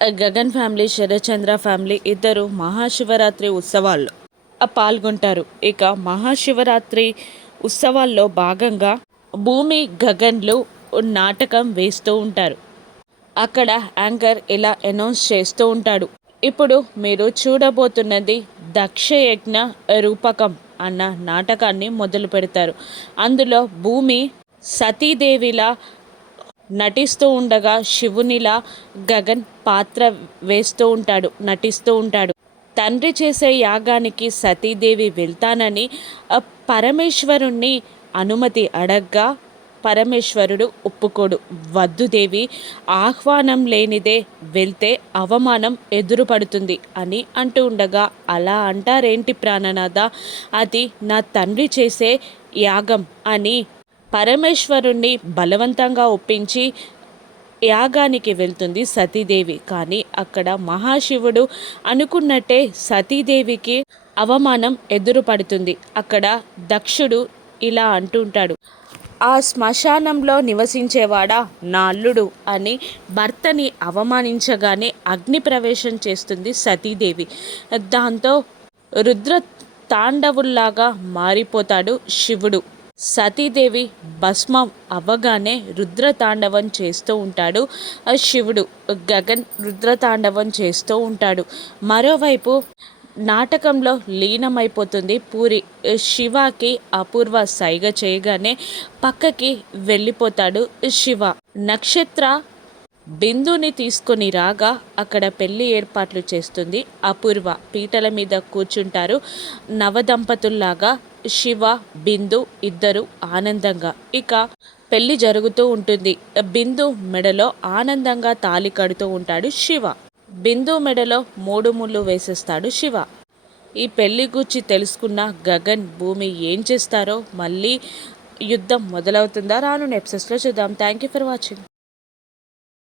Gagan family, Sarathchandra family ఇద్దరు మహాశివరాత్రి ఉత్సవాల్లో పాల్గొంటారు. ఇక మహాశివరాత్రి ఉత్సవాల్లో భాగంగా భూమి, గగన్లు నాటకం వేస్తూ ఉంటారు. అక్కడ యాంకర్ ఇలా అనౌన్స్ చేస్తూ ఉంటాడు. ఇప్పుడు మీరు చూడబోతున్నది దక్షయజ్ఞ రూపకం అన్న నాటకాన్ని మొదలు పెడతారు. అందులో భూమి సతీదేవిలా నటిస్తూ ఉండగా శివునిలా గగన్ పాత్ర వేస్తూ ఉంటాడు, నటిస్తూ ఉంటాడు. తండ్రి చేసే యాగానికి సతీదేవి వెళ్తానని పరమేశ్వరుణ్ణి అనుమతి అడగ్గా పరమేశ్వరుడు ఒప్పుకోడు. వద్దుదేవి, ఆహ్వానం లేనిదే వెళ్తే అవమానం ఎదురుపడుతుంది అని అంటూ ఉండగా, అలా అంటారేంటి ప్రాణనాథ, అది నా తండ్రి చేసే యాగం అని పరమేశ్వరుణ్ణి బలవంతంగా ఒప్పించి యాగానికి వెళ్తుంది సతీదేవి. కానీ అక్కడ మహాశివుడు అనుకున్నట్టే సతీదేవికి అవమానం ఎదురుపడుతుంది. అక్కడ దక్షుడు ఇలా అంటుంటాడు, ఆ శ్మశానంలో నివసించేవాడా నా అల్లుడు అని భర్తని అవమానించగానే అగ్ని ప్రవేశం చేస్తుంది సతీదేవి. దాంతో రుద్ర తాండవుల్లాగా మారిపోతాడు శివుడు. సతీదేవి భస్మం అవ్వగానే రుద్రతాండవం చేస్తూ ఉంటాడు శివుడు. గగన్ రుద్రతాండవం చేస్తూ ఉంటాడు. మరోవైపు నాటకంలో లీనమైపోతుంది పూరి. శివకి అపూర్వ సైగ చేయగానే పక్కకి వెళ్ళిపోతాడు శివ. నక్షత్ర బిందుని తీసుకొని రాగా అక్కడ పెళ్లి ఏర్పాట్లు చేస్తుంది అపూర్వ. పీటల మీద కూర్చుంటారు నవదంపతుల్లాగా శివ, బిందు ఇద్దరు ఆనందంగా. ఇక పెళ్లి జరుగుతూ ఉంటుంది. బిందు మెడలో ఆనందంగా తాళి కడుతూ ఉంటాడు శివ. బిందు మెడలో 3 ముళ్ళు వేసేస్తాడు శివ. ఈ పెళ్లి గురించి తెలుసుకున్న గగన్, భూమి ఏం చేస్తారో, మళ్ళీ యుద్ధం మొదలవుతుందా రాను ఎపిసోడ్స్లో చూద్దాం. Thank you for watching.